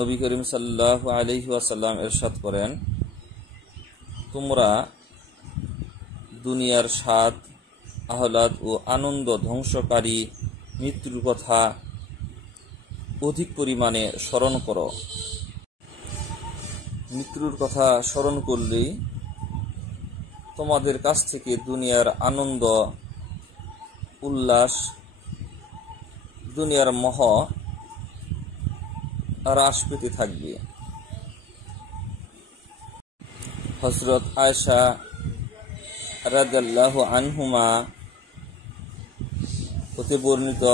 নবী করিম সাল্লাল্লাহু আলাইহি ওয়াসাল্লাম ইরশাদ করেন, তোমরা দুনিয়ার স্বাদ, আহ্লাদ ও আনন্দ ধ্বংসকারী মৃত্যুর কথা অধিক পরিমাণে স্মরণ করো। মৃত্যুর কথা স্মরণ করলেই তোমাদের কাছ থেকে দুনিয়ার আনন্দ, উল্লাস, দুনিয়ার মোহ হ্রাস পেতে থাকবে। হযরত আয়েশা রাদিয়াল্লাহু আনহুমা হতে বর্ণিত,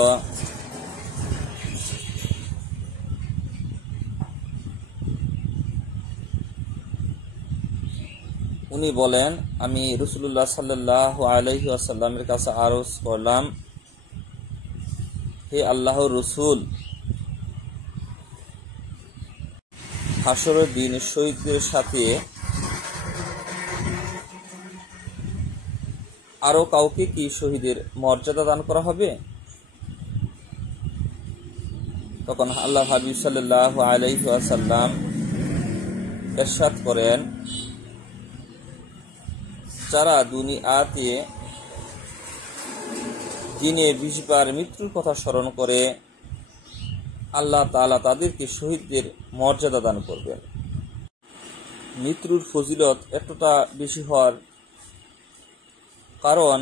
উনি বলেন, আমি রাসূলুল্লাহ সাল্লাল্লাহু আলাইহি ওয়াসাল্লামের কাছে আরজ করলাম, হে আল্লাহর রাসূল, হাসরের দিন শহীদদের সাথে আরো কাউকে কি শহীদের মর্যাদা দান করা হবে? তখন আল্লাহ হাবিব সাল্লাল্লাহু আলাইহি ওয়াসাল্লাম ইরশাদ করেন, যারা দুনিয়াতে দিনে 20 বার মৃত্যুর কথা স্মরণ করে, আল্লাহ তাআলা তাদেরকে শহীদদের মর্যাদা দান করবেন। মৃত্যুর ফজিলত এতটা বেশি হওয়ার কারণ,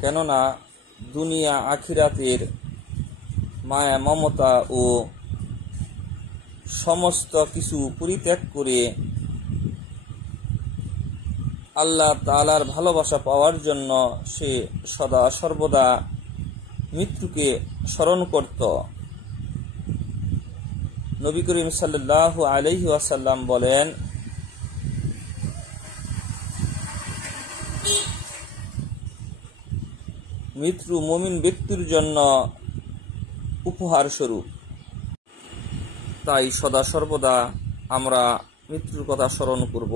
কেননা দুনিয়া আখিরাতের মায়া মমতা ও সমস্ত কিছু পরিত্যাগ করে আল্লাহ তাআলার ভালোবাসা পাওয়ার জন্য সে সদা সর্বদা মৃত্যুকে স্মরণ করত। নবী করিম সাল্লাল্লাহু আলাইহি ওয়াসাল্লাম বলেন, মৃত্যু মুমিন ব্যক্তির জন্য উপহার স্বরূপ। তাই সদা সর্বদা আমরা মৃত্যুর কথা স্মরণ করব।